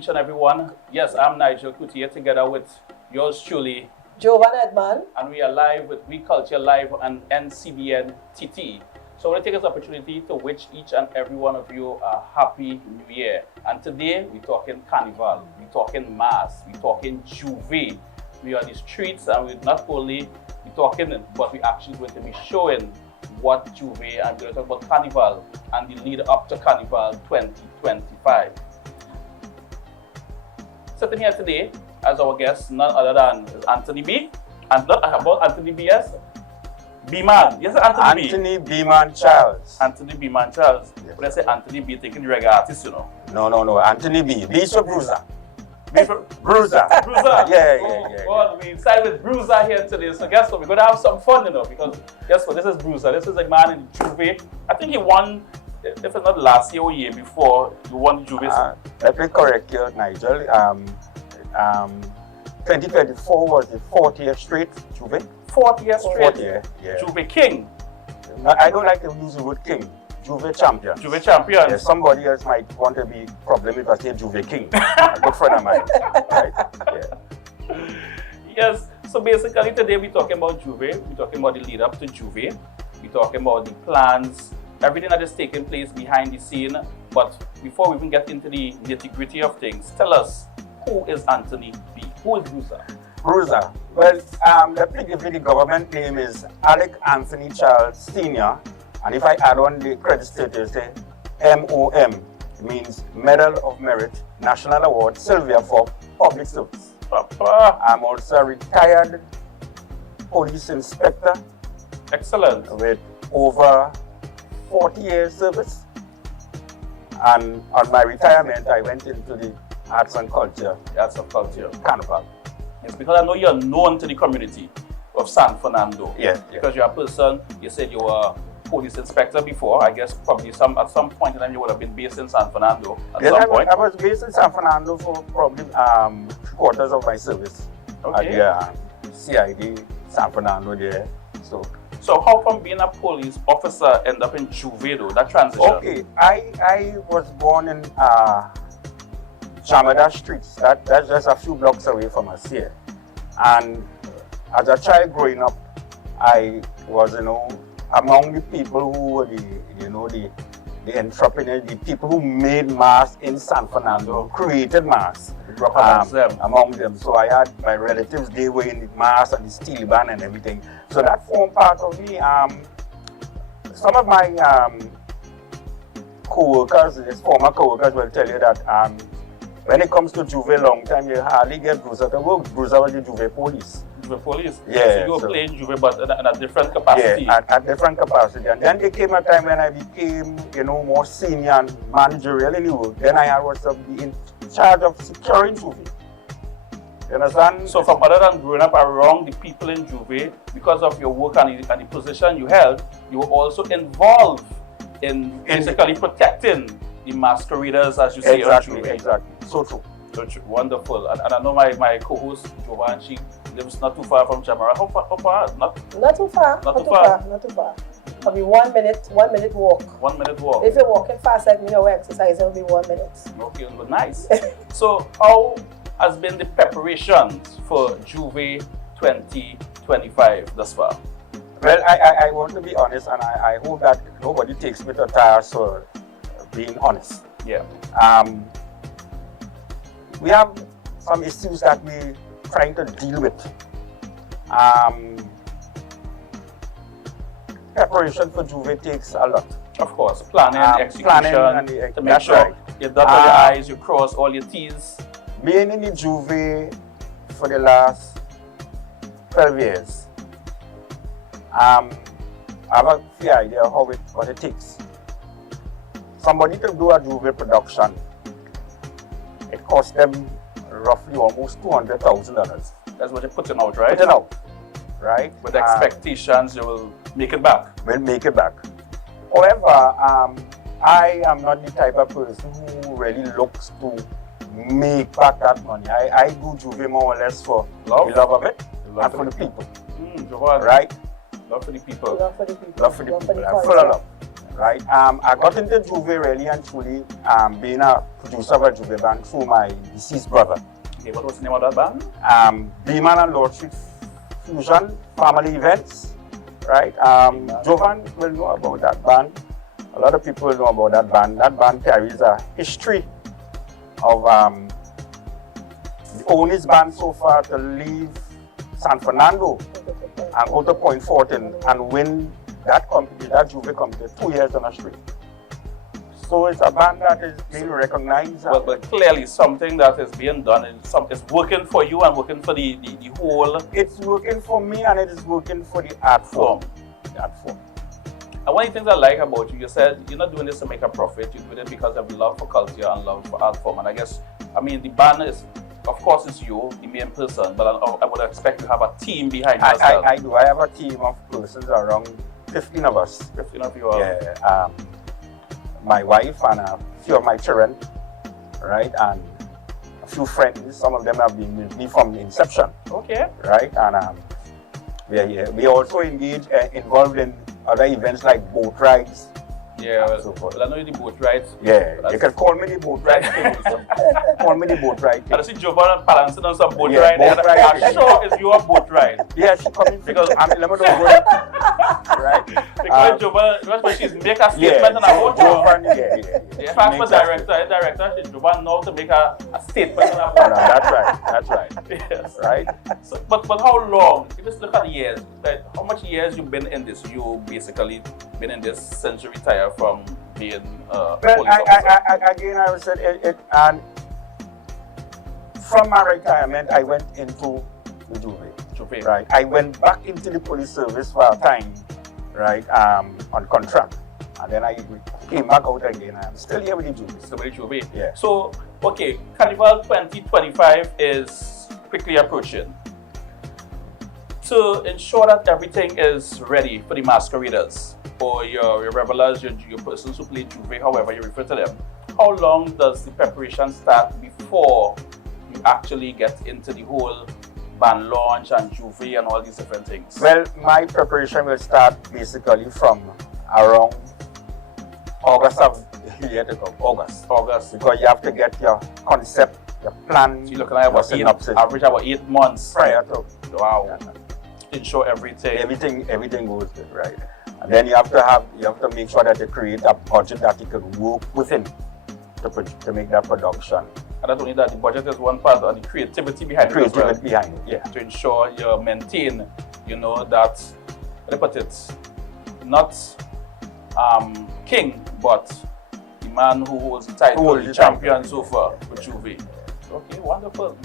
each and every one. Yes, I'm Nigel Couttier together with yours truly, Jovan Edmond. and we are live with We Culture Live on NCBNTT. So I want to take this opportunity to wish each and every one of you a happy new year. And today we're talking Carnival, we're talking mass, we're talking Juve. We are on the streets and we're not only talking, but we're actually going to be showing what Juve, and we're going to talk about Carnival and the lead up to Carnival 2025. Sitting here today as our guest, none other than Anthony B. And not about Anthony B, yes? B-Man. Yes, Anthony Bman Charles. Anthony Bman Charles. Yes. When I say Anthony B, thinking the reggae artist, you know. No. Anthony B. B for Bruiser. B for Bruiser. Bruiser. Yeah. God, we inside with Bruiser here today. So guess what? We're going to have some fun, you know, because guess what? This is Bruiser. This is a man in Juve. I think he won, if it's not last year or year before, he won Juve. Let me correct you, Nigel. 2024 was the 4th year straight Juve. 4th year straight. 4th year, yeah. Juve King. I don't like to use the word king. Juve champion. Juve champion. Yeah, somebody else might want to be problem if I say Juve king. A good friend of mine. Right? Yeah. Yes. So basically today we're talking about Juve. We're talking about the lead up to Juve. We're talking about the plans, everything that is taking place behind the scene. But before we even get into the nitty-gritty of things, tell us, who is Anthony B? Who is Bruiser? Bruiser. Well, the government name is Alec Anthony Charles Sr. And if I add on the credit status, say MOM, it means Medal of Merit, National Award, Sylvia for Public Service. Papa. I'm also a retired police inspector. Excellent. With over 40 years service. And on my retirement, I went into the arts and culture. Arts and culture. Carnival. Yes, because I know you're known to the community of San Fernando. Yes. Because you're a person, you said you were a police inspector before. I guess probably at some point in time you would have been based in San Fernando at some point. I was based in San Fernando for probably 3/4 of my service. Okay. At the CID San Fernando there. So how come being a police officer end up in Juve though, that transition? Okay, I was born in Jamada Streets. That's just a few blocks away from us here. And as a child growing up, I was, among the people who were the entrepreneurs, the people who made mass in San Fernando, created mass. Among them. So I had my relatives, they were in the mass and the steel band and everything. So that formed part of me. Some of my co-workers, former co-workers will tell you that when it comes to Juve long time, you hardly get Bruiser to work. Bruiser was the Juve police. Juve police? Yeah. So you were playing Juve but in a different capacity? Yeah, at different capacity. And then there came a time when I became, more senior and managerial in the work. Then I was to be in charge of securing Juve. You understand? So from other than growing up around the people in Juve, because of your work and the position you held, you were also involved in basically protecting the masqueraders, as you say, on Juve. Exactly. So true. Wonderful. And I know my co-host, Jovan, she lives not too far from Jamara. How far? Not too far. Probably 1 minute walk. 1 minute walk. If you're walking fast like me or exercise, it'll be 1 minute. Okay, well, nice. So how has been the preparations for Juve 2025 thus far? Well, I want to be honest, and I hope that nobody takes me to task for being honest. Yeah. We have some issues that we're trying to deal with. Preparation for Juve takes a lot. Of course, planning, execution, to make sure right. You dot all your I's, you cross all your T's. Being in the Juve for the last 12 years, I have a clear idea of what it takes. Somebody to do a Juve production, it costs them roughly almost $200,000. That's what you're putting out, right? Putting out, right? With expectations, you will make it back. We'll make it back. However, I am not the type of person who really looks to make back that money. I do Juve more or less for the love of it and for the people. Jovan. Right? Love for the people. Love for the people. Love for the people. I'm full of love. right? I got into Juve really and truly being a producer of a Juve band through my deceased brother. Okay, what was the name of that band? Bman and Lord Street Fusion, family events, right? Jovan will know about that band. A lot of people know about that band. That band carries a history of the only band so far to leave San Fernando and go to Point Fortin and win that Juve competition 2 years on a straight. So it's a band that is being recognized. Well, but clearly something that is being done is working for you and working for the whole. It's working for me and it is working for the art form. And one of the things I like about you, you said you're not doing this to make a profit, you're doing it because of love for culture and love for art form. And I guess, I mean, the band is, of course, it's you, the main person, but I would expect you to have a team behind you as well. I do. I have a team of persons, around 15 of us. 15 of you are. Yeah. My wife and a few of my children, right? And a few friends. Some of them have been with me from the inception. Okay. Right? And we also involved in other events like boat rides. Yeah, well, I know you the boat rides. Yeah, you can call me the boat ride. Call me the boat ride. I see Jovan balancing on some boat Yeah, ride. boat ride. I'm sure it's your boat ride. Yeah, she's coming because I'm in Lebanon. Right? Because Jovan, she's make a statement on a boat. Jovan, If I ask the director, she's Jovan now to make a statement on a boat. No, that's right. Yes. Right? So, but how long? If you look at the years, like how much years you've been in this? You basically been in this since you retired from being well, I would say it, and from my retirement, I went into the Juve. Right. I went back into the police service for a time, right, on contract. And then I came back out again. I'm still here with the Juve. Still with the Juve. Yeah. So, okay, Carnival 2025 is quickly approaching. To ensure that everything is ready for the masqueraders, or your revelers, your persons who play Juve, however you refer to them, how long does the preparation start before you actually get into the whole band launch and Juve and all these different things? Well, my preparation will start basically from around August of the year to come. August. Because you have to get your concept, your plan, so you're looking at about average about 8 months prior to. Wow. Yeah. Ensure everything. Everything goes good, right? And then you have to make sure that you create a budget that you can work within to make that production. And not only that, the budget is one part, and the creativity behind it. Behind it, yeah. To ensure you maintain, that, let me put it, not king, but the man who holds the title, the champion and so far with Juve. Okay, wonderful.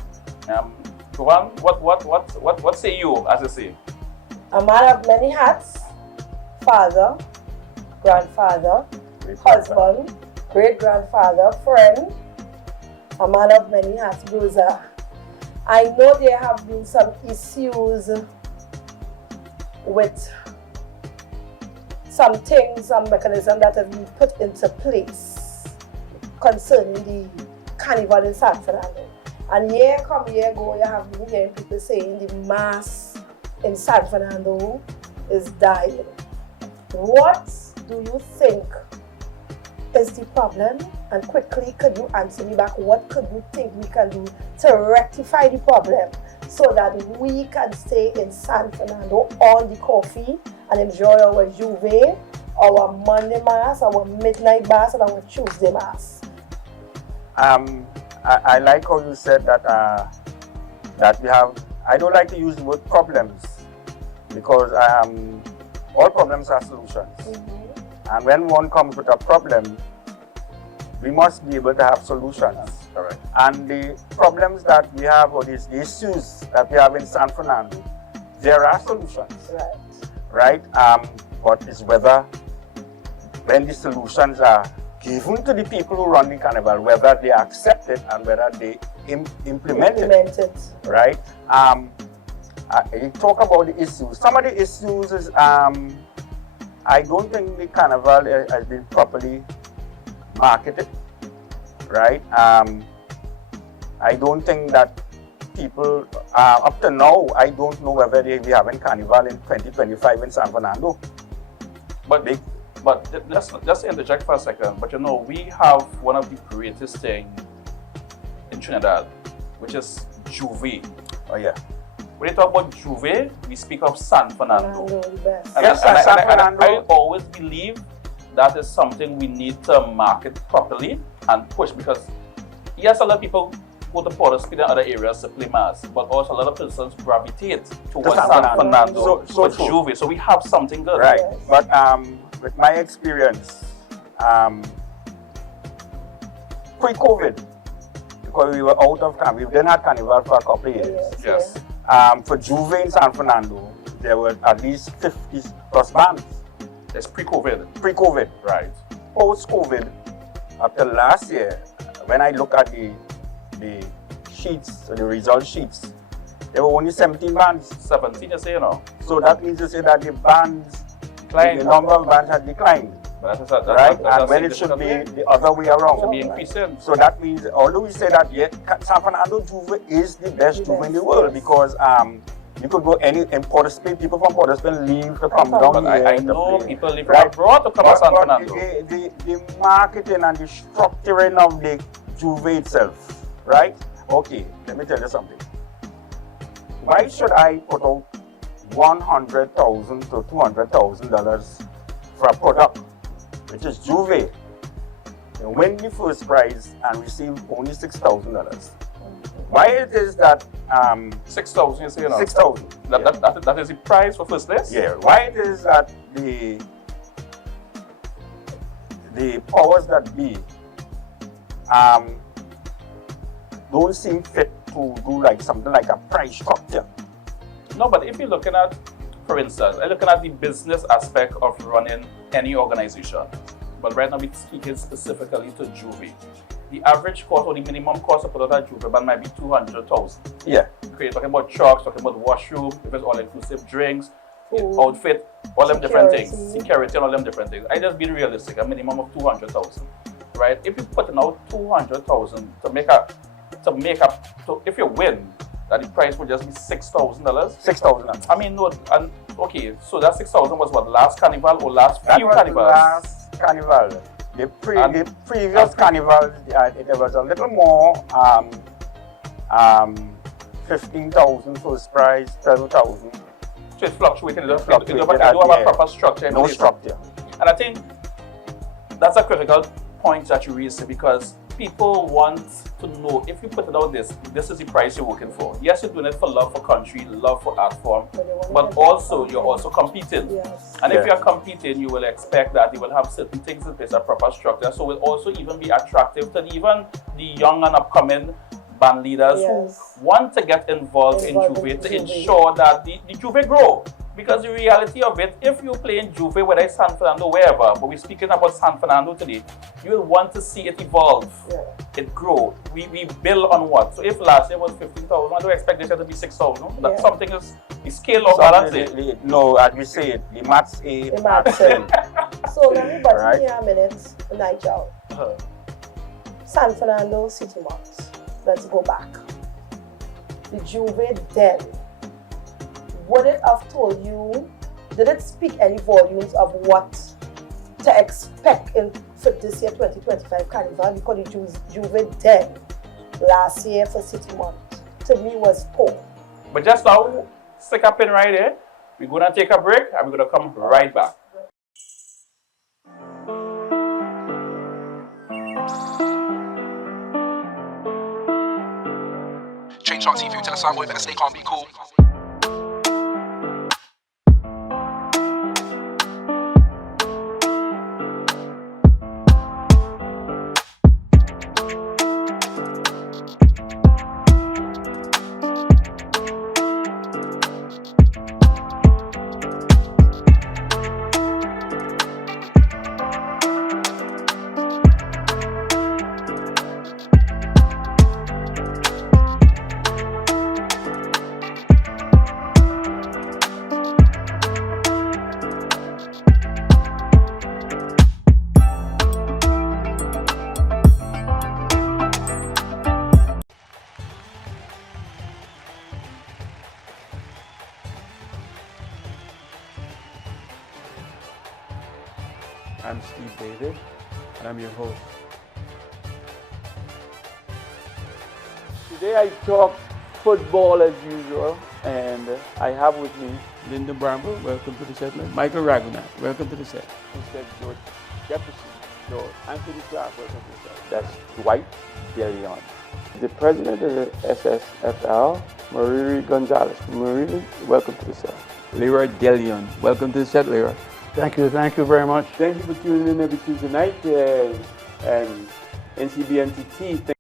Jovan, what say you, as I say? A man of many hats, father, grandfather, husband, great-grandfather, friend, a man of many hats, bruiser. I know there have been some issues with some things, some mechanism that have been put into place concerning the Carnival in San Fernando. And year go, you have been hearing people saying the mass in San Fernando is dying. What do you think is the problem? And quickly, could you answer me back? What could you think we can do to rectify the problem so that we can stay in San Fernando on the coffee and enjoy our Juve, our Monday mass, our midnight mass, and our Tuesday mass? I like how you said that we have. I don't like to use the word problems because all problems are solutions. Mm-hmm. And when one comes with a problem, we must be able to have solutions. Correct. And the problems that we have, or these issues that we have in San Fernando, there are solutions. Right? But it's whether when the solutions are given to the people who run the carnival, whether they accept it and whether they implement it. Right? You talk about the issues. Some of the issues is I don't think the carnival has been properly marketed. Right? I don't think that people, up to now, I don't know whether they be having carnival in 2025 in San Fernando. But But let's just interject for a second. But you know, we have one of the greatest things in Trinidad, which is Juve. Oh yeah. When you talk about Juve, we speak of San Fernando. Fernando, the best. Yes, And San I Fernando. always believe that is something we need to market properly and push, because yes, a lot of people go to Port of Spain and other areas to play mass, but also a lot of persons gravitate towards San San Fernando. Fernando So for true. Juve. So we have something good. Right. Yes. But with my experience, pre-COVID, because we were out of camp, we didn't have Carnival for a couple of years. Yes. For Juve in San Fernando, there were at least 50 plus bands. It's pre-COVID. Pre-COVID. Right. Post-COVID, up to last year, when I look at the sheets, the result sheets, there were only 17 bands. 17, you say, you know. So that means to say that the bands, Declined. the number of bands had declined, But that's right? that's And when it should be the other way around. should be increasing. So that means, although we say that yet, San Fernando Juve is the best The Juve in the best, world, yes. because you could go in Port of Spain, people from Port of Spain leave to come down But here. I to know play. people live Right. abroad to come to But, San but Fernando. the marketing and the structuring of the Juve itself, right? Okay, let me tell you something. Why should I put out $100,000 to $200,000 for a product, which is Juve, and win the first prize and receive only $6,000? Why it is that 6,000, you say, you know. 6,000? That is the price for first place? Yeah. Why it is that the powers that be don't seem fit to do like something like a price structure? No, but if you're looking at, for instance, I'm looking at the business aspect of running any organization, but right now we're speaking specifically to Juve. The average cost or the minimum cost to put out a Juve band might be 200,000. Yeah. Okay, talking about trucks, talking about washroom, if it's all-inclusive drinks, Food, outfit, all them different things, security. security and all them different things. I just be realistic, a minimum of 200,000, right? If you putting out 200,000 if you win, that the price would just be $6,000. $6,000. I mean, no, and okay, so that 6,000 was what, last Carnival or last That few was Carnivals? last Carnival. The previous and- Carnival, it was a little more. 15,000 first prize, 12,000. So it fluctuated. It don't fluctuated have at a the end. proper structure. in No place. structure. And I think that's a critical point that you raised, because people want to know, if you put it out this is the price you're working for. Yes, you're doing it for love for country, love for art form, But they want to but get also something. you're also competing. Yes. And if Yeah. you're competing, you will expect that you will have certain things in place, a proper structure. So it will also even be attractive to even the young and upcoming band leaders Yes. who want to get involved in Involved Juve in to Juve. ensure that the Juve grow. Because the reality of it, if you play in Juve, whether it's San Fernando, wherever, but we're speaking about San Fernando today, you will want to see it evolve, Yeah. it grow. We build on what? So if last year was 15,000, I don't expect this year to be 6,000. That Yeah. something is the scale of balance. No, as we say it, the maths A. The maths A. So let me button Right. here a minute, Nigel. San Fernando City Months. Let's go back. The Juve then. Would it have told you, did it speak any volumes of what to expect for this year 2025 Carnival? Because the Juve then last year for City Month to me was poor. But just now, stick a pin right there. We're gonna take a break and we're gonna come right back. Change Chart TV to the sound boy, better stay calm, be cool. I'm Steve David, and I'm your host. Today I talk football as usual, and I have with me Linda Bramble, welcome to the set. Michael Ragunath, welcome to the set. Instead, George Jefferson, George Anthony Clark, welcome to the set. That's Dwight DeLeon. The president of the SSFL, Mariri Gonzalez. Mariri, welcome to the set. Leroy DeLeon, welcome to the set, Leroy. Thank you very much. Thank you for tuning in every Tuesday night, and NCBNTT.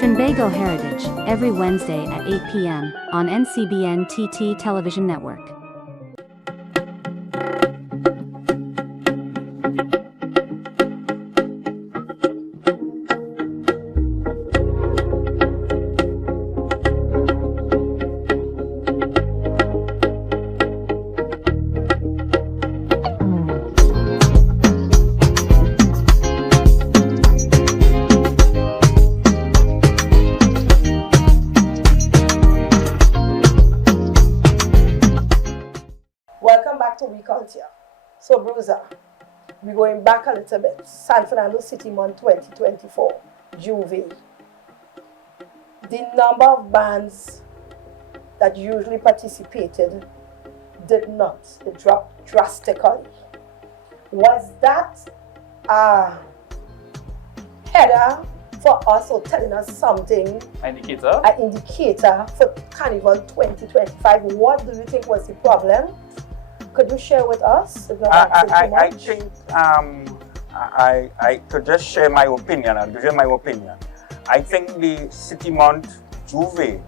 Trinbago Heritage, every Wednesday at 8 p.m. on NCBNTT Television Network. Couttier. So, Bruiser, we're going back a little bit. San Fernando City Month 2024, Juve. The number of bands that usually participated did not. It dropped drastically. Was that a header for us or telling us something? An indicator? An indicator for Carnival 2025. What do you think was the problem? Could you share with us? I think I could just share my opinion. I'll give you my opinion. I think the City Month Juve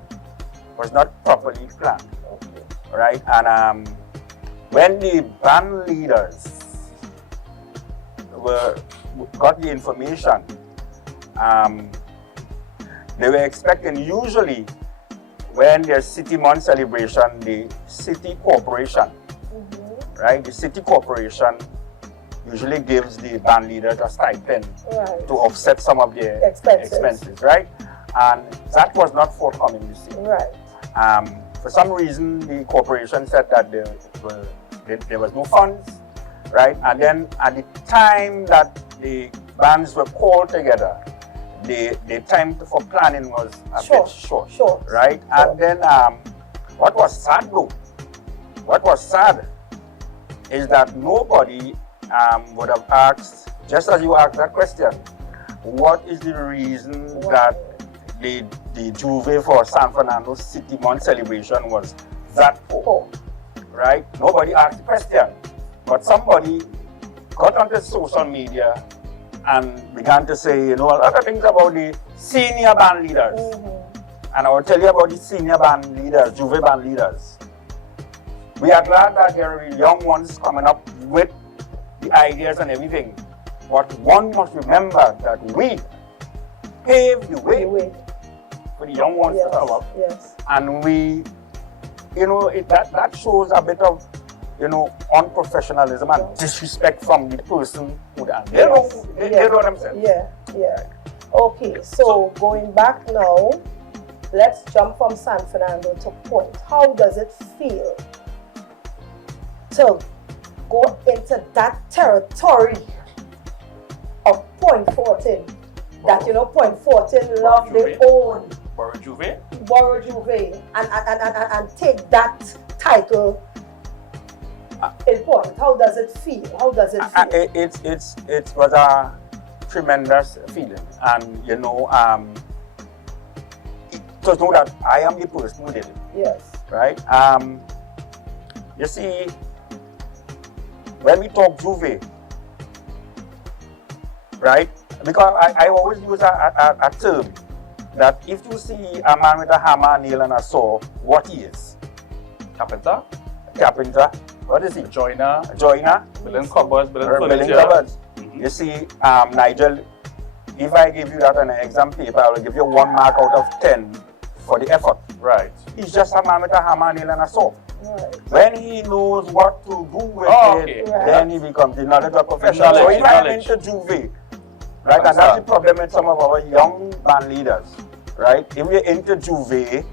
was not properly planned. Okay. Right? And when the band leaders got the information, they were expecting, usually when there's City Month celebration, the city corporation, right? The city corporation usually gives the band leaders a stipend to offset some of their expenses, right? And that was not forthcoming this year. Right. For some reason, the corporation said that there was no funds, right? And then at the time that the bands were called together, the time for planning was a bit short, right? And then what was sad though, is that nobody would have asked, just as you asked that question, what is the reason that the Juve for San Fernando City Month celebration was that poor, right? Nobody asked the question, but somebody got onto social media and began to say, a lot of things about the senior band leaders. And I will tell you about the senior band leaders, Juve band leaders. We are glad that there are young ones coming up with the ideas and everything. But one must remember that we paved the way for the young ones to come up. Yes. And we, that shows a bit of, unprofessionalism and disrespect from the person who does. They know themselves. Yeah. Okay, so going back now, let's jump from San Fernando to Point. How does it feel to go into that territory of Point 14? That Point 14 love their own Borough Juve and take that title in Point. How does it feel? It was a tremendous feeling, and to know that I am the person who did it. Yes. Right. You see, when we talk Juve, right? Because I always use a term that if you see a man with a hammer, nail, and a saw, what he is? Carpenter? carpenter. What is he? Joiner, Joiner. building cupboards, building Building furniture. cupboards. You see, Nigel, if I give you that on an exam paper, I will give you 1 mark out of 10 for the effort. Right. He's just a man with a hammer, nail, and a saw. Right. When he knows what to do with it, Right. then he becomes the knowledgeable professional. So if I'm into Juve, right, and that's the problem with some of our young band leaders, right? If you're into Juve,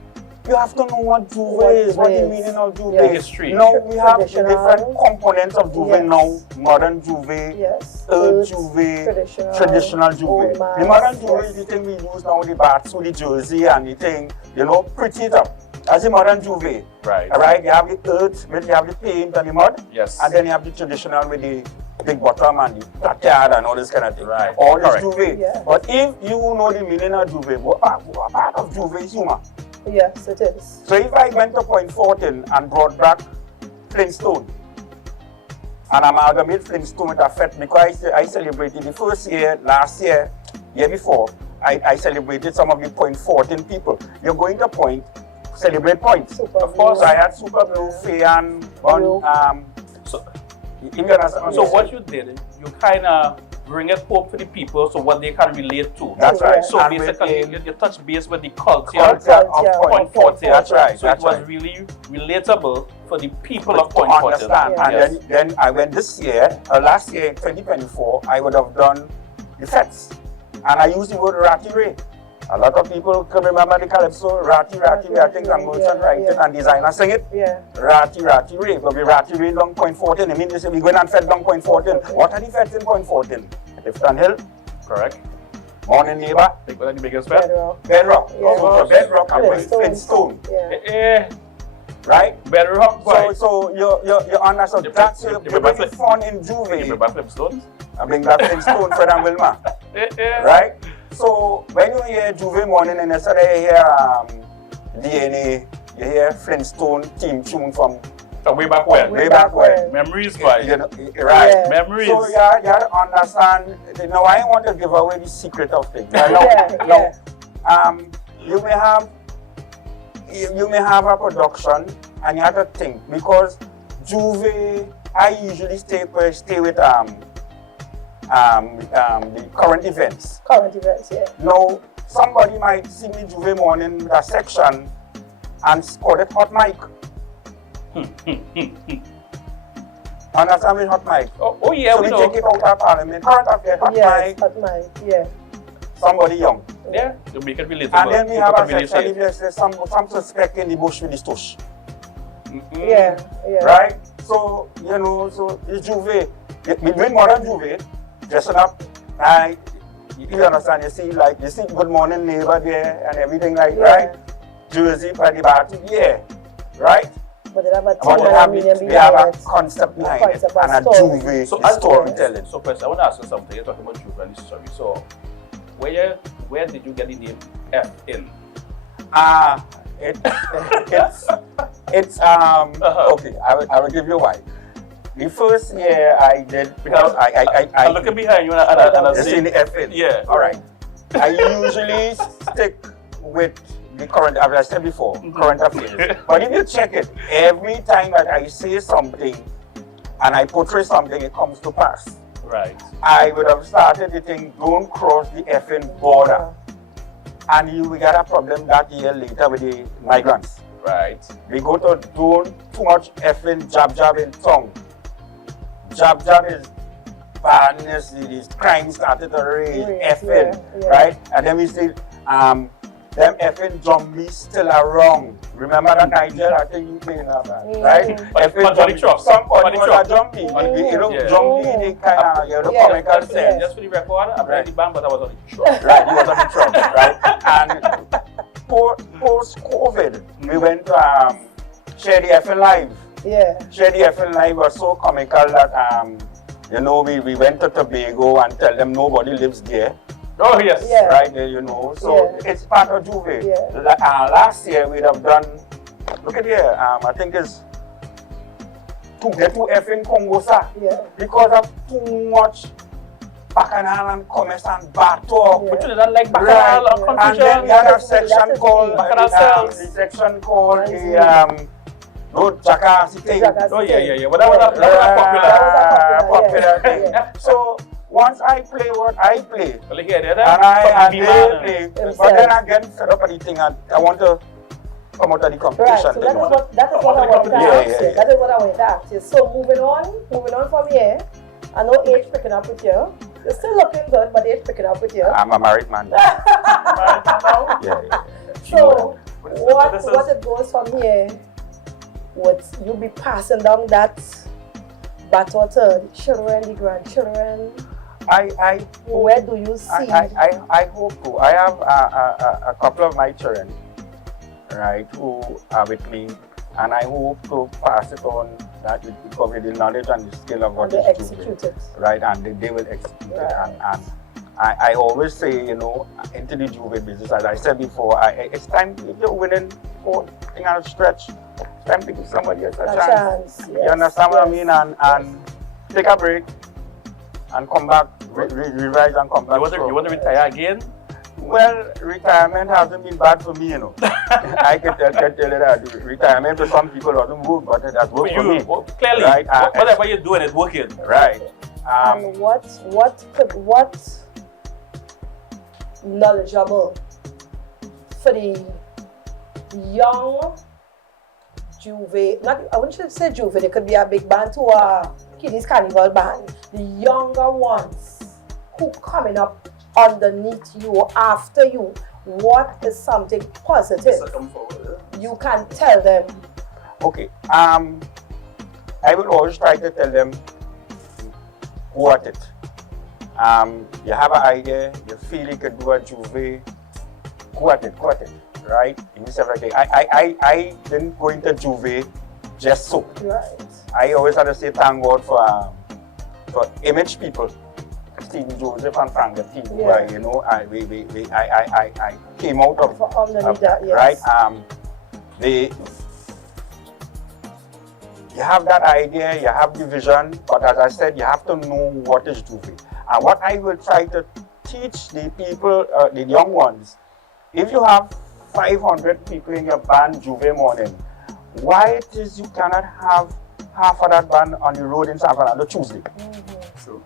you have to know what Juve is, what the meaning of Juve is. History. Now we have the Traditional. different components of Juve Yes. now. Modern Juve, Yes. old Old, Juve, traditional, traditional Juve. old The mass, modern Juve yes. is the thing we use now, the bats with the jersey and the thing, you know, pretty it up. That's the modern Juve. Right. Alright, you have the earth, you have the paint and the mud. Yes. And then you have the traditional with the big bottom and the placard and all this kind of thing. Right. All this Correct. Juve. Yeah. But if you know the meaning of Juve, what part of Juve is humor? Yes, it is. So if I went to Point 14 and brought back Flintstone, and amalgamate Flintstone with a fete, because I celebrated the first year, last year, year before, I celebrated some of the Point 14 people. You're going to Point, celebrate Point. Super Of course, Blue. So I had Super Blue, Fayan, Blue. So, you understand? so what you did, you kind of bring it home for the people so what they can relate to. That's right. So And basically, within you touch base with the culture culture of Yeah. Point 14. That's right. So That's it was right. really relatable for the people of To Point 14. understand. Yeah. And then I went this year, last year in 2024, I would have done the fets. And I used the word Ratty Ray. A lot of people can remember the calypso, Ratty, I think the merchant write it and designer sing it. Yeah. Ratty Ray, but we Ratty Ray down Point 14. I mean, they say we going and fed down Point 14. What are the feds in Point 14? Clifton Hill, Correct. Morning Neighbor, Think what the biggest bet? Bedrock. Bedrock. Yeah. So Bedrock and Flintstone. Flintstone, Yeah. right? Bedrock, boy. So you understand The that's flip- you the bring flip- the fun in You Juve. remember Flipstones? I bring that Flintstone, Fred and Wilma, right? So when you hear Juve morning and yesterday you hear DNA, you hear Flintstone theme tune from From way back when. way back when. Memories, boy. You know, right? Yeah. Memories. So you have to understand. Now I want to give away the secret of things. Right? Yeah, You may have a production, and you have to think because Juve. I usually stay with the current events. Current events, yeah. Now somebody might see me Juve morning with a section and call it hot mic. Understand me hot mic? Oh yeah, So we we know. take it out of Parliament, current affair, hot Yes, mic, hot mic, yeah. somebody young. Yeah, to make it relatable. And then we have People a can relate section to it. if there's some suspect in the bush with the stush. Yeah, yeah. Right? So, you know, so it's Juve. We doing modern Juve, dressing up. You understand, you see Good Morning Neighbor there and everything like Yeah. right? Jersey, party party, yeah. Right? But they have a But team and a meaning they have behind a it. concept behind it Concept and and a story. Juve So as storytelling. So first, I want to ask you something. You're talking about Jovan history. So where did you get the name F in? It's okay. I will give you why. The first year I did Because I I'm looking behind you and I you see see the F in. Yeah. All right. I usually stick with the current, as I said before, current affairs. But if you check it, every time that I say something and I portray something, it comes to pass. Right. I would have started the thing, don't cross the effing border. And we got a problem that year later with the migrants. Right. We go to don't too much effing jab in tongue. Jab is badness, these crimes started to raise, effing, yeah. right? And then we say, them effing zombies still around. Remember that Nigel? I think you playing that, right? Effing Johnny Truck. Somebody was Truck. a zombie. You know, Yeah. zombie, they kind of, you know, Yeah. comical sense. Just for the record, I'm Right. the band, but I was on the truck. Right, he was on the truck, right? And post-COVID, we went to Share the effing Live. Yeah. Share the effing Live was so comical that, you know, we went to Tobago and tell them nobody lives there. Oh yes. Yeah. Right there, you know. So Yeah. it's part of Juve. Yeah. Last year we'd have done, look at here, I think it's the two effing Congosa. Yeah. Because of too much bacchanal and commerce and bar talk. Yeah. But you don't like Right. bacchanal and And then confusion. we had a section called Bacchanal the cells. section called no jackassy thing. Oh yeah. But that was a popular thing. Yeah. So once I play what I play, Well, here, there, and they Bman, play, Himself. but then I get fed up at the thing and I want to come out of the competition. Right, so that is what I wanted to ask you. That is what I wanted to ask you. So moving on from here, I know age picking up with you. You're still looking good, but age picking up with you. I'm a married man. Yeah. So what it goes from here, would you be passing down that baton to the children, the grandchildren? Where do you see? I hope to. I have a couple of my children, right, who are with me, and I hope to pass it on that because with the knowledge and the skill of what they is execute it. Right, and they will execute it. And I always say, you know, into the Juve business, as I said before, it's time, if you're winning 4 thing out of stretch, it's time to give somebody else a chance. Yes, you understand what I mean? And take a break and come back, revise and come back. You want to retire again? Well, retirement hasn't been bad for me, you know. I can tell you that retirement for some people doesn't work, but it has worked for me. Well, clearly, right? whatever you're doing, it's working. Right. And what knowledgeable for the young Juve, I wouldn't say Juve, it could be a big band to a Kiddies Carnival band. The younger ones who coming up underneath you, after you, what is something positive you can tell them? Okay, I will always try to tell them, go at it. You have an idea, you feel you can do a Juve, go at it, right? You miss everything. I didn't go into Juve just so. Right. I always had to say thank God for image people. Stephen Joseph and Frank the people, right? You know, I came out of underneath that, yes. Right? You have that idea, you have the vision, but as I said, you have to know what is Juve. And what I will try to teach the people, the young ones, if you have 500 people in your band Juve morning, why it is you cannot have half of that band on the road in San Fernando Tuesday? True.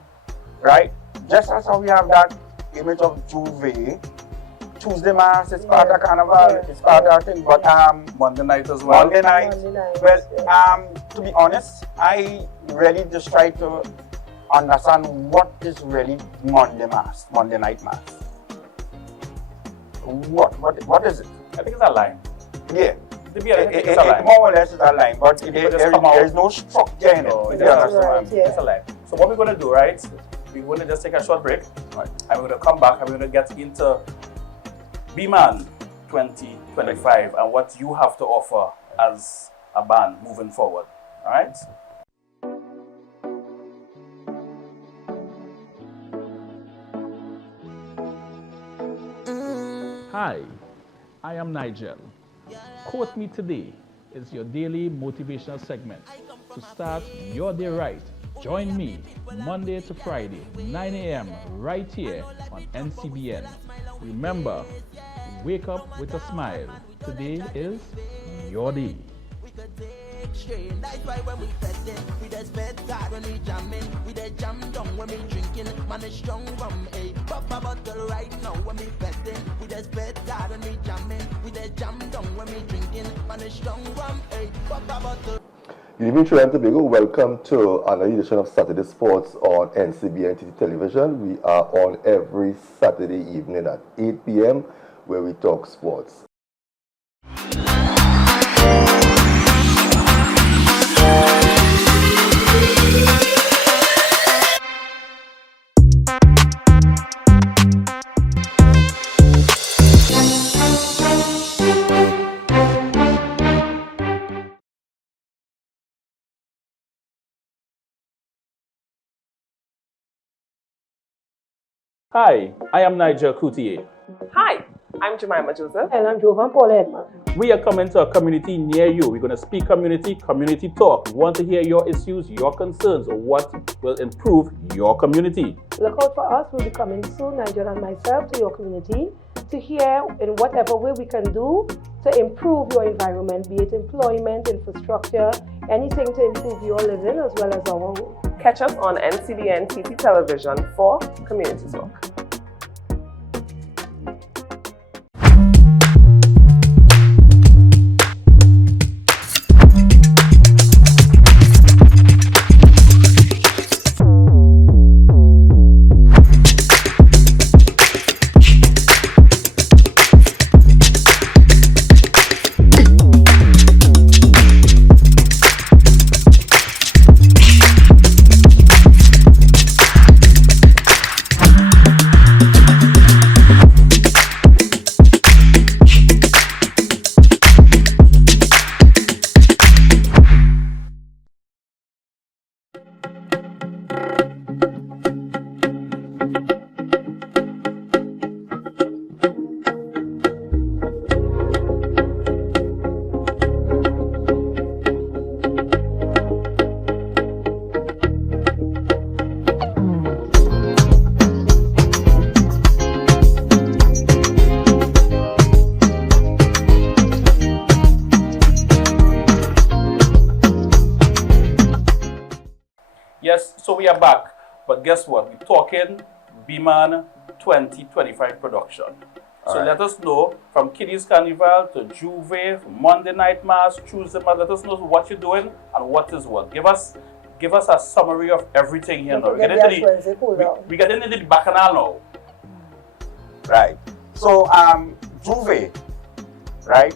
Right? Just as how we have that image of Juve, Tuesday mass, it's part of Carnival, it's part of thing, but Monday night as well. Monday night. Well, to be honest, I really just try to understand what is really Monday night mass. What is it? I think it's a line. Yeah. It's a line. More or less it's a line, but there's no structure in it. It's a line. So what we're going to do, right? We're going to just take a short break, right, and we're going to come back and we're going to get into Bman 2025 and what you have to offer as a band moving forward. All right? Hi, I am Nigel. Quote Me Today is your daily motivational segment to start your day right. Join me Monday to Friday, 9 a.m. right here on NCBN. Remember, wake up with a smile. Today is your day. That's why when we festin', we just bed hard when we jammin', we just jam down when we drinking, man it's strong rum, eh. Pop a bottle right now when we festin', we just bed hard when we jammin', we just jam down when we drinking, man it's strong rum, eh. Pop a bottle. Good evening, Trinidad and Tobago. Welcome to another edition of Saturday Sports on NCBNTT television. We are on every Saturday evening at 8 p.m. where we talk sports. Hi, I am Nigel Couttier. Hi, I'm Jemima Joseph. And I'm Jovan Edmond. We are coming to a community near you. We're going to speak community talk. We want to hear your issues, your concerns, or what will improve your community. Look out for us. We'll be coming soon, Nigel and myself, to your community to hear in whatever way we can do to improve your environment, be it employment, infrastructure, anything to improve your living as well as our own. Catch us on NCBNTT television for Community Talk. Yes, so we are back, but guess what? We're talking Bman 2025 production. So let us know, from Kiddies Carnival to Jovan, Monday Night Mass, Tuesday Mass, let us know what you're doing and what is what. Give us a summary of everything here now. We get into the bacchanal now. Right. So, Jovan, right?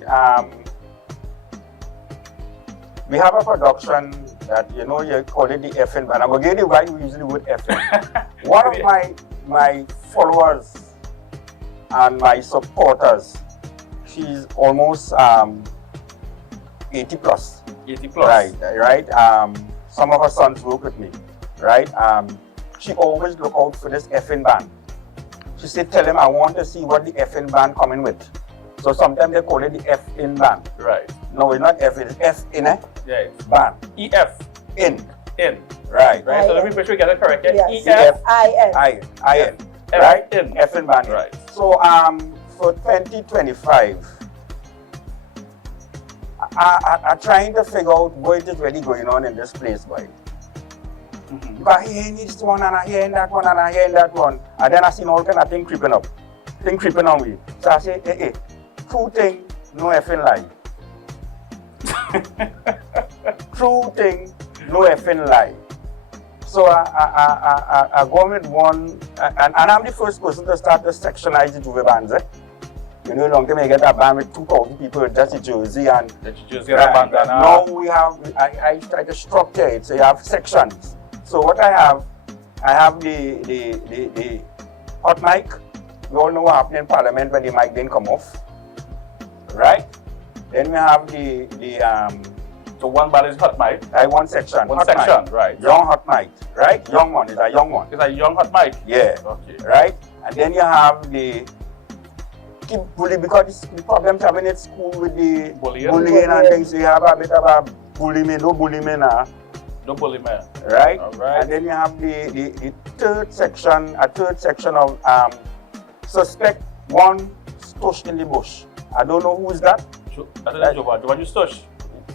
We have a production that, you call it the FN band. I'm going to give you why we usually would FN. One of my followers and my supporters, she's almost 80 plus. 80 plus. Right. Some of her sons work with me, right? She always look out for this FN band. She said, tell him I want to see what the FN band coming with. So sometimes they call it the F-in band. Right. No, it's not F, it's F-in, Yeah. band. E-F. In. In. Right. Right. So let me make sure we get it correct. Yes. E-F-I-N. I-N. F. Right? In. F-in band. Right. So for 2025, I'm trying to figure out what is really going on in this place, boy. Because I hear this one and I hear that one and I hear that one. And then I see all kind of things creeping up. Things creeping on me. So I say, hey, true thing, no effing lie. True thing, no effing lie. So I go with one, and I'm the first person to start to sectionize the Jovan bands. Long time I get a band with 2,000 people, just the jersey and now we have, I try to structure it, so you have sections. So what I have the hot mic. We all know what happened in Parliament when the mic didn't come off, right? Then we have so one band is hot mic. One section. One section, mic. right. Young hot mic, right? Young one, it's a young one. It's a young hot mic? Yeah. Okay. Right? And then you have the keep bullying, because the problems happening at school with the bullying and things. So you have a bit of a bullying, no bullying now. No bullying. Right? All right. And then you have the third section of suspect one stush in the bush. I don't know who is that. I don't know Jovan. Jovan, you stush?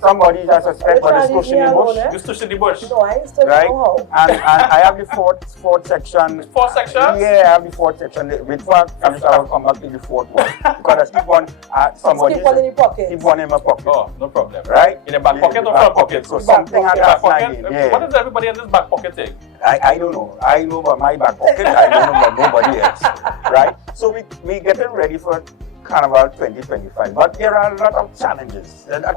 Somebody that suspect for the stush in the bush. You stush in the bush? No, I ain't stush. Right? And I have the fourth section. Fourth section? Yeah, I have the fourth section. Before I finish, I will come back to the fourth one. Because I keep one, somebody. Keep one in your pocket. Keep one in my pocket. Oh, no problem. Right? In the back pocket or front pocket? So something like that. Yeah. What is everybody in this back pocket thing? I don't know. I know about my back pocket. I don't know about nobody else. Right? So we getting ready for Carnival 2025. But there are a lot of challenges. When I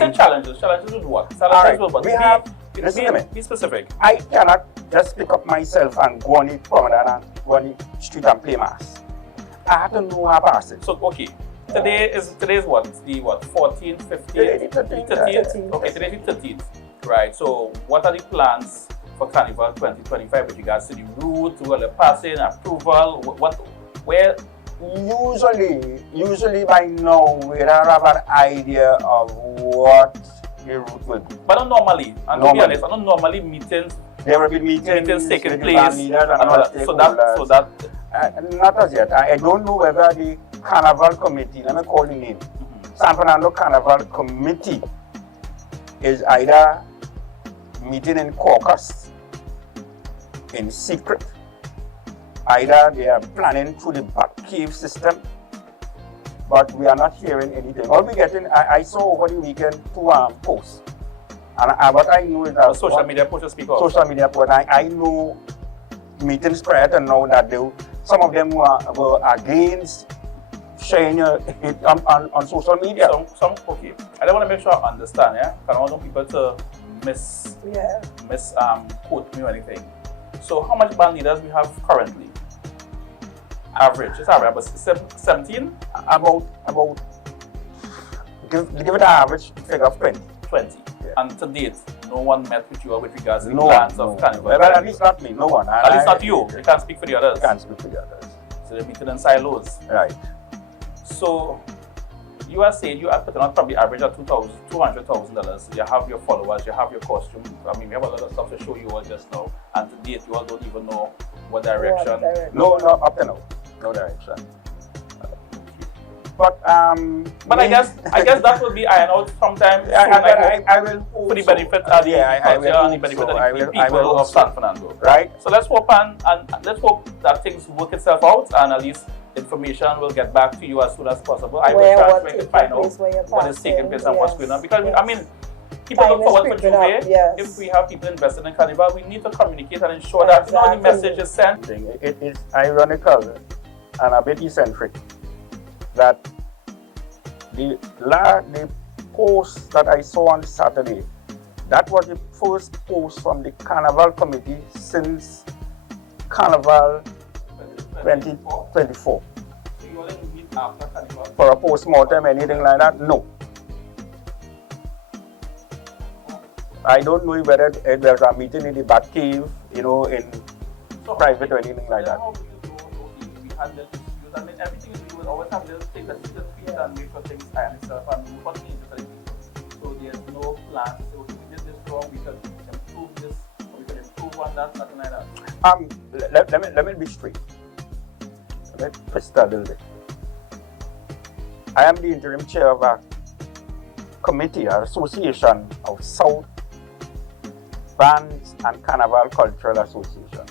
say challenges with what? Challenges with what? Listen to me. Be specific. I cannot just pick up myself and go on the promenade and go on the street and play mass. I have to know how to pass it. So, okay. Today is what? It's the 14th, 15th? Today is the 13th. Okay, today is the 13th. Right. So, what are the plans for Carnival 2025 with regards to the route, the passing, approval? Where? Usually by now we don't have an idea of what the route will be. But not normally. And to be honest, I don't normally meetings There will be meetings taking with the place. band leaders and and all other that. So that not as yet. I don't know whether the Carnival Committee, let me call the name, San Fernando Carnival Committee is either meeting in caucus, in secret, either they are planning through the Batcave system, but we are not hearing anything. All we getting, I saw over the weekend 2 posts. And what I know is that social media posts speak out. Social media posts. I know meetings prior to now that some of them were against sharing it on social media. Okay. I don't want to make sure I understand, yeah? I don't want people to quote me or anything. So how much band leaders we have currently? Average, it's average, about 17? About give it an average figure of 20. 20. Yeah. And to date, no one met with you with regards to the No plans one, of Carnival? Well, at least not me, no one. At least not you. You can't speak for the others. Can't speak for the others. So they're meeting in silos. Right. So you are saying you are putting on probably average of $200,000. You have your followers, you have your costume. I mean, we have a lot of stuff to show you all just now. And to date, you all don't even know what direction. No, up to now. No direction. But I guess that will be ironed out sometime. I will for the benefit of the people of San Fernando. Right. So let's hope and let's hope that things work itself out, and at least information will get back to you as soon as possible. I will try to find out what is taking place and what's going on, because I mean, people look forward for Juve. If we have people invested in Carnival, we need to communicate and ensure that the message is sent. It is ironical and a bit eccentric that the post that I saw on Saturday, that was the first post from the Carnival Committee since Carnival 2024. So you want to meet after Carnival? For a post-mortem, anything like that? No. I don't know whether there's a meeting in the Batcave, in private or anything like that. How do you know we handle issues? I mean, everything we will always have little things that see the tweet and make sure things iron itself and move on to the people. So there's no plan to say, okay, we did this wrong, we can improve this, or we can improve on that, nothing like that. Let me be straight. Let me twist that a little bit. I am the interim chair of a committee, an association of South Bands and Carnival Cultural Association.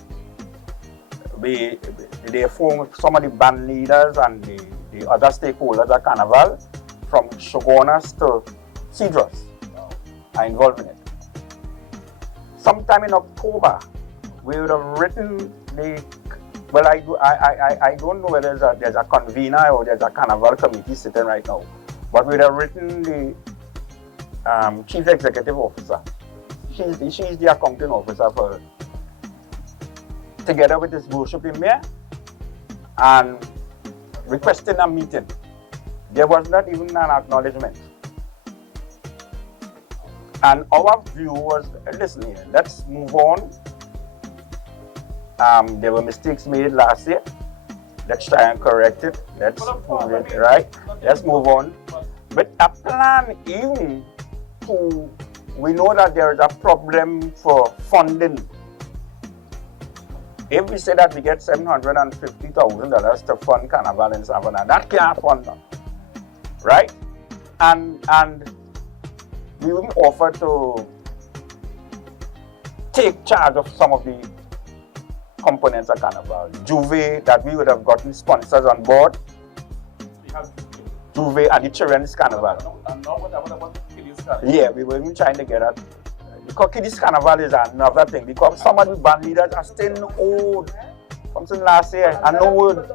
They form some of the band leaders and the other stakeholders at Carnival, from Shogunas to Cedros, are involved in it. Sometime in October, we would have written I don't know whether there's a convener or there's a Carnival committee sitting right now, but we would have written the Chief Executive Officer. She's the accounting officer for, together with his worshiping mayor, and requesting a meeting. There was not even an acknowledgement. And our view was, listen here, let's move on. There were mistakes made last year. Let's try and correct it. Let's move it, right? Let's move on. But a plan even to, we know that there is a problem for funding. If we say that we get $750,000 to fund Carnival in San Fernando, that can't fund them, right? And we even offer to take charge of some of the components of Carnival. Jovan, that we would have gotten sponsors on board. Jovan and the Children's Carnival. And now what about Kiddies Carnival? Yeah, we were even trying to get that. Because Kiddies Carnival is another thing. Because some of the band leaders are still old. Something last year, and no word.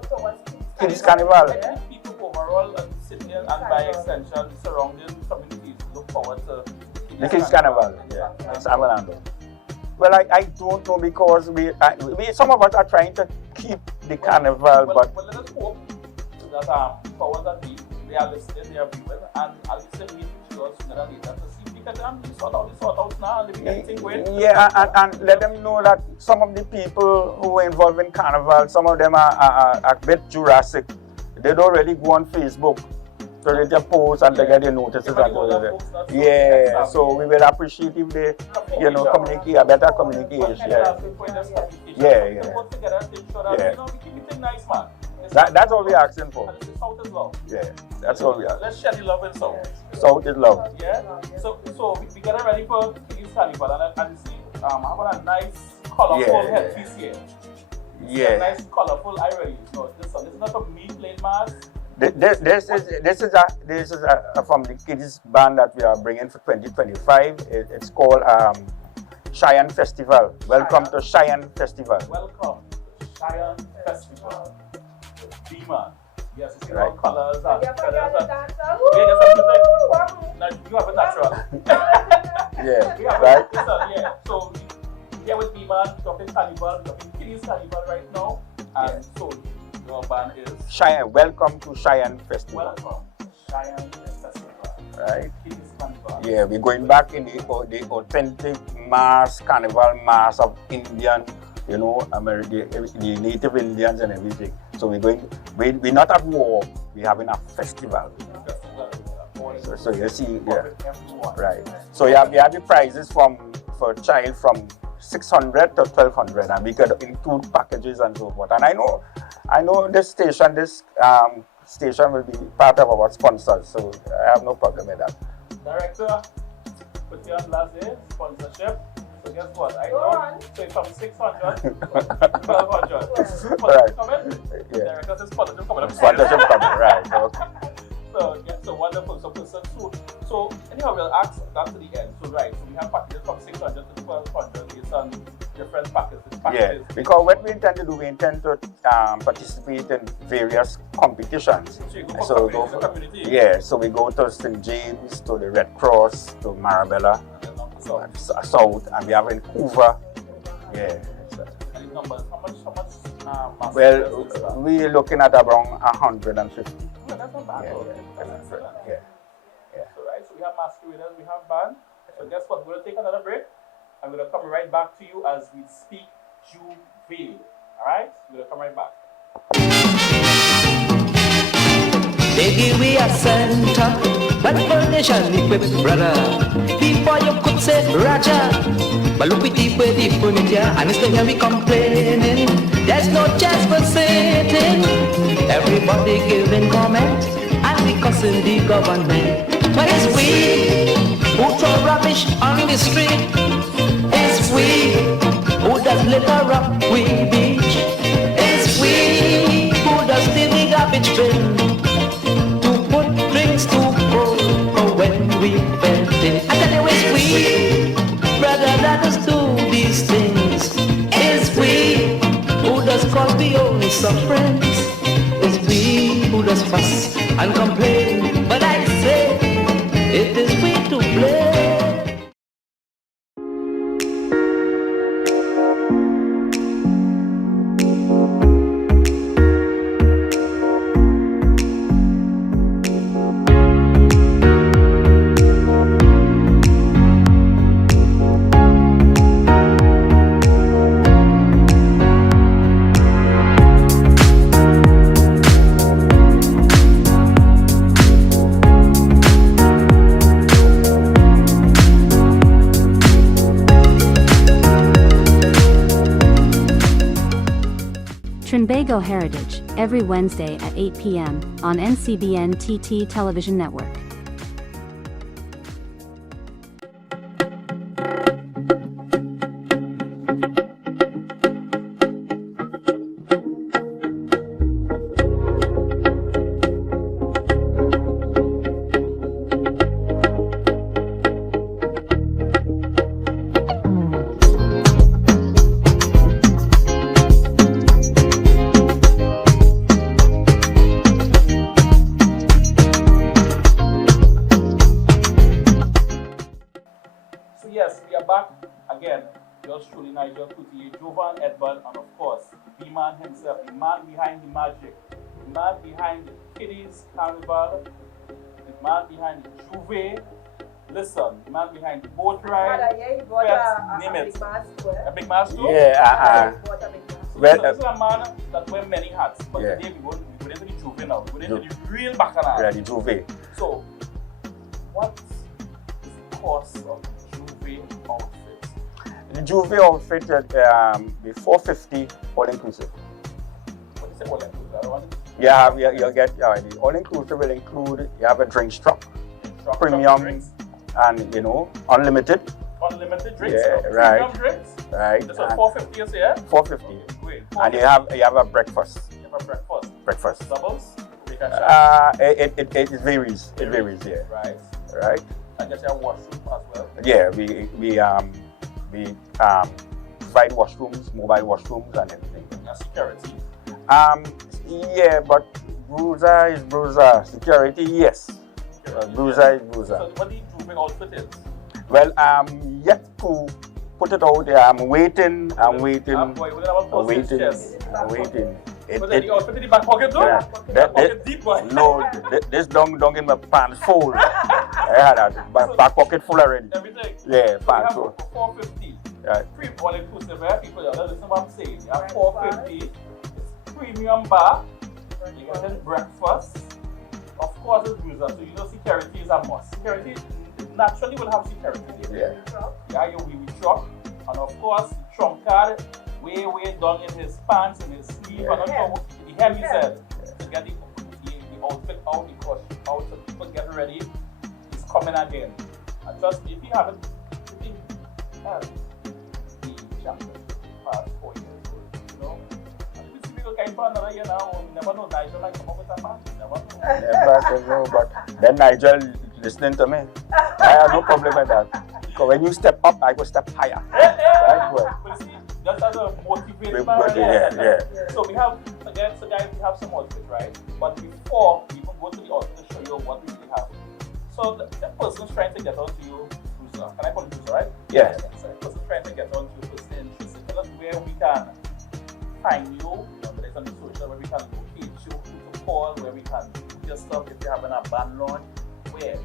Kiddies Carnival. People overall in the city and by extension the surrounding communities look forward to the Kiddies Carnival. Yeah, in San Fernando. Well, I don't know, because we some of us are trying to keep the Carnival, but let us hope that powers that they are listening, they are viewing, and at least meet with you all sooner than later to see, because we sort out now and we get things going. Yeah, and let them know that some of the people who are involved in Carnival, some of them are a bit Jurassic. They don't really go on Facebook to get your posts and to get your notices and yeah. So we will appreciate if they, communicate a better communication. Yeah. That's all we're asking for. South is love. Yeah, that's all we are. Let's share the love in South. South is love. Yeah. So we get ready for Kiddies Carnival and see I'm having a nice colorful headpiece here. Yeah. Nice colorful irony. So this is not a me playing mass. This is a from the kids band that we are bringing for 2025. It's called Cheyenne Festival. Welcome to Cheyenne Festival. Welcome to Cheyenne Festival. Bman. Yes, you see Right. all colors and Yeah, feathers. Now you have a natural. Yeah. Right. Yeah. So here with Bman, talking Carnival, talking Kiddies Carnival right now, and so your band is Cheyenne. Welcome to Cheyenne Festival. Welcome to Cheyenne Festival. Right. Kiddies Carnival. Yeah, we're going back in the authentic carnival mass of Indian, the native Indians and everything. So we're not at war, we're having a festival. So you see, yeah, right. So we have the prizes for child from 600 to 1200, and we could include packages and so forth. And I know this station will be part of our sponsors, so I have no problem with that. Director, put you on last day, sponsorship. So guess what? I know. So from 600 to 1200. Right. Coming? Yeah. Director says sponsorship coming. Sponsorship coming, right. Okay. So wonderful. So anyhow, we'll ask that to the end. So right, so we have packages from 600 to 1200 based on different packages. Yeah, because what we intend to do, we intend to participate in various competitions. So we go for community. Yeah, so we go to St. James, to the Red Cross, to Marabella, South, and we have in Hoover. Yeah. Any numbers? How much? Well, we're looking at around 150. Yeah, that's not bad. Yeah. So right, so we have masqueraders, we have band. So guess what? We're going to take another break. I'm going to come right back to you as we speak Jovan. Alright? We're going to come right back. They give we a center, but foundation equipped, brother. Before you could say Raja, but look with deep way deep in it, yeah. And instead here we complaining, there's no chance for sitting. Everybody giving comment, and we cussing the government. But it's we who throw rubbish on the street. It's we who does litter up we beach. It's we who does the garbage bin. We felt it. I tell you it's we, brother, let us do these things. It's we who does cause the only sufferance. It's we who does fuss and complain. But I say, it is we to blame. Trinbago Heritage, every Wednesday at 8 p.m. on NCBNTT Television Network. Nigel, Couttier, Jovan, Edmond, and of course, Bman himself, the man behind the magic, the man behind the Kiddies Carnival, the man behind the Jovan. Listen, the man behind the boat ride, name it. A big mask too? Yeah, So this is a man that wears many hats, but today we go into the Jovan now. We're going into the real bacchanal. Yeah, the Jovan. So, what is the cost of the Jovan outfit? The Jovan outfit be $450 all inclusive. What is it all inclusive? I don't want to... Yeah, you get the all inclusive will include you have a drink truck, premium, drinks. And unlimited. Unlimited drinks. Yeah, right. Premium drinks. Right. That's what $450 is here. $450. Great. And you have a breakfast. You have a breakfast. Breakfast. Doubles. We can share. It varies. It varies. Yeah. Right. Right. I guess you have washroom as well. Yeah, we provide washrooms, mobile washrooms, and everything. And security. Yeah, but bruiser is bruiser. Security, yes. Bruiser is bruiser. So what the Jovan outfit is? Well, yet to put it out there. I'm waiting. Boy, we don't have a post waiting. Was the outfit in the back pocket though? Back pocket deep, boy. No, this down in my pants full. I had that back pocket full already. Everything. Yeah, So pants you full. have $450. Right. All inclusive, people, you listen to what I'm saying. You have $450. It's premium bar. You get breakfast. Of course, it's bruiser. So security is a must. Security naturally will have security. Yeah. Yeah, your wee truck. And of course, the trump card way down in his pants, in his sleeve. Yeah. And also, the hem he said, to get the outfit out, the costume out, so people get ready. He's coming again. And trust me, if you haven't, the champion for the past 4 years, and we see people going for another year now, we never know. Nigel might come up with a match, you never know. But then Nigel listening to me. I have no problem with that. Because when you step up, I go step higher. Right? But see, just as a motivated Yeah. So we have, again, so guys, we have some outfits, right? But before we even go to the outfit to show you what we really have. So the person's trying to get onto you, Bruiser. Can I call you Bruiser, right? Yeah. So the person's trying to get onto you, person's interested. Tell us where we can find you, whether it's on the social, where we can locate you, who to call, where we can do your stuff if you're having a band launch. Where?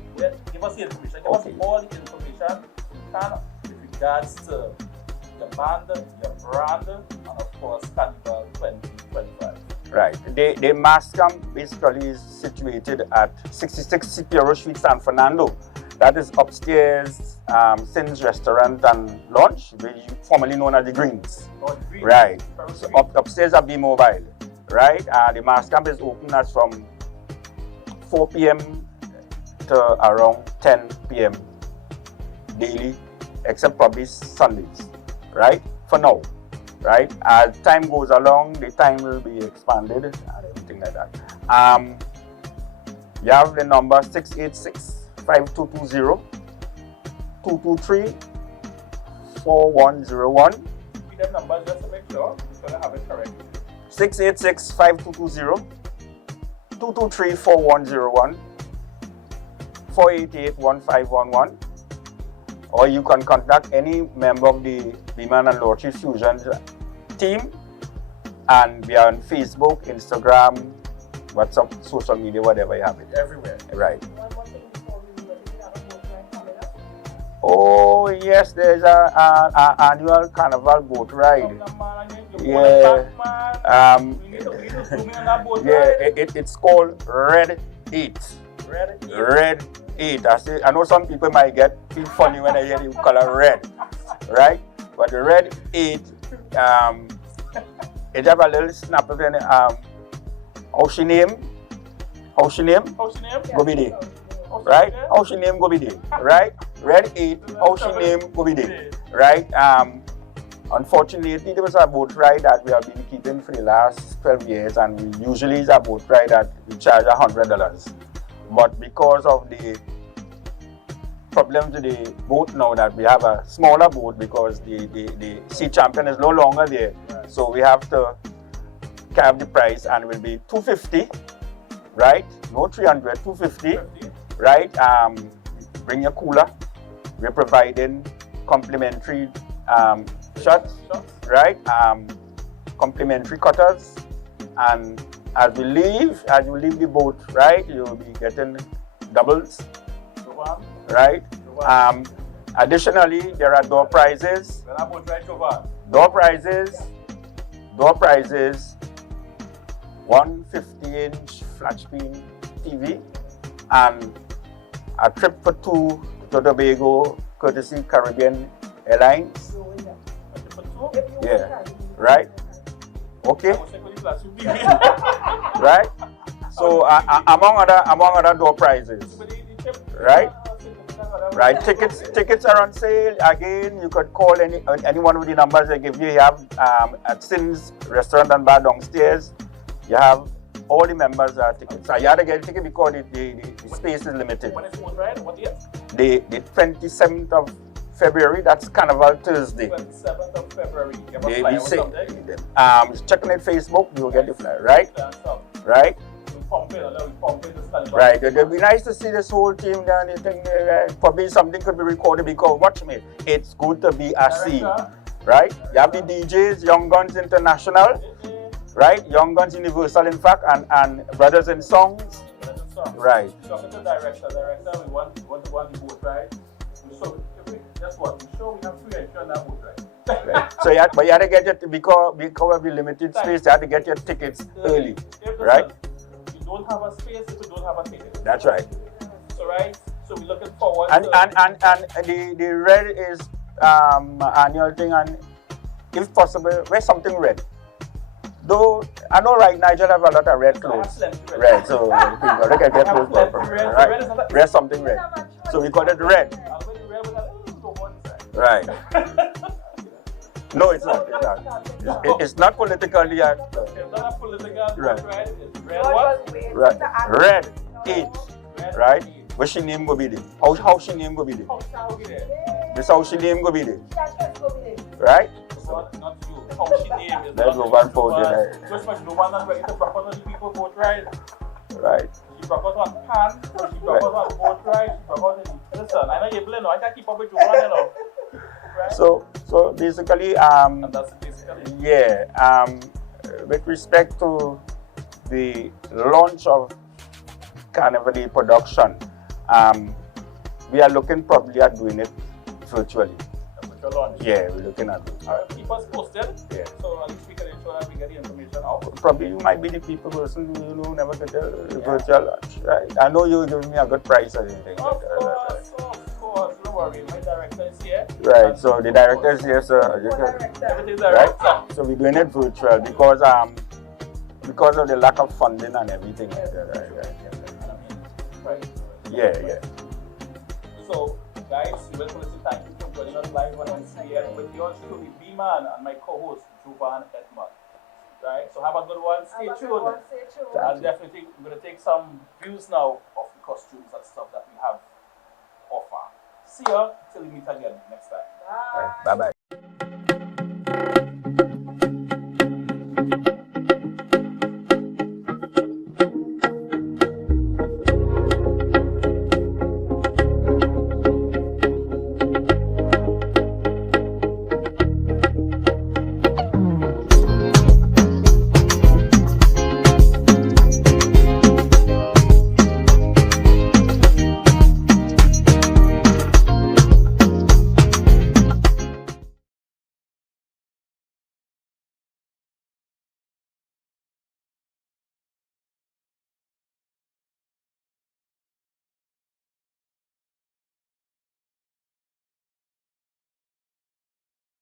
Give us the information. Give us all the information you can with regards to your band, your brand, and of course Carnival 2025. Right. The mass camp basically is situated at 66 Cipero Street, San Fernando. That is upstairs, Sin's Restaurant and Lounge, formerly known as the Greens. Right. So upstairs at B Mobile. Right. The mass camp is open as from 4 p.m. to around 10 p.m. daily, except probably Sundays, right? For now, right? As time goes along, the time will be expanded and everything like that. You have the number 686-5220, 223-4101. Repeat that number just to make sure we're going to have it correct. 686-5220, 223-4101. 488-1511, or you can contact any member of the Bman and Lottery Fusion team, and we are on Facebook, Instagram, WhatsApp, social media, whatever you have it. Everywhere. Right. Oh yes, there's a annual Carnival boat ride. Yeah. It's called Red 8. Red 8. I know some people might feel funny when I hear the color red, right? But the Red 8, it have a little snap of it. How she name? Go be there. Right? How she name go be there. Right? Red 8, how she name go be there. Right? Unfortunately, there was a boat ride that we have been keeping for the last 12 years, and we usually is a boat ride that we charge $100. But because of the problem to the boat now, that we have a smaller boat because the sea champion is no longer there, so we have to cap the price, and it will be $250, right? No $300, $250, right? Bring your cooler. We're providing complimentary shots, right? Complimentary cutters, and as you leave the boat, right, you'll be getting doubles, right? Additionally, there are door prizes. Door prizes, 150-inch flat screen TV, and a trip for two to Tobago, courtesy Caribbean Airlines. Yeah, right? Okay. Right? So among other door prizes, right? Right. Tickets are on sale. Again, you could call any one of the numbers I give you. You have at Sin's Restaurant and Bar downstairs. You have all the members tickets. So you have to get a ticket because the space is limited. When it's on, right? What year? The 27th of February. That's Carnival Thursday. 27th of February. You have a flyer or something? Checking at Facebook, you'll get the flyer, right? Right? Right. It'd be nice to see this whole team down. Probably something could be recorded because watch me. It's good to be a scene, right? You have the DJs, Young Guns International, right? Young Guns Universal, in fact, and Brothers in Songs, right? Talking to director, we want to go on the boat, right? So guess what? We sure we have free entry on that boat, right? Right. So you had to get your because of the limited space, you had to get your tickets early, right? Don't have a space if you don't have a ticket. That's right. So right, so we're looking forward and to the red is annual thing, and if possible wear something red. Though I know right Nigel have a lot of red clothes. Red, so people look at their clothes right. Wear something red. So we call it red. Right. No, it's not. It's not politically. It's not political. Right. It's red what? Right. Red 8. Right. Where she name go be there? How she name go be there? This how she name go be there. Right. Not you. How she name is. Let's go one for the just much Jovan not ready to back on the people vote right. Right. She brought out one pan. She brought out one vote right. She brought out the listen. I know you're playing. I can't keep up with Jovan, you know. Right? So basically, yeah, with respect to the launch of Carnival production, we are looking probably at doing it virtually. Yeah, we're looking at it. Alright, keep us posted. Yeah. So at least we can ensure that we get the information out. Probably you might be the person who never get the virtual launch. Right? I know you're giving me a good price or anything. Of course, don't worry. My director is here. Right, so the director is here, so everything's right. So we're doing it virtual because of the lack of funding and everything. Right. Yeah. So guys, we will say thank you for joining us live on NCBN with yours truly, Bman, and my co-host Jovan Edmond. Right, so have a good one. Stay tuned. And definitely, we're going to take some views now of the costumes and stuff that we have offer. See ya till we meet again next time. Bye bye.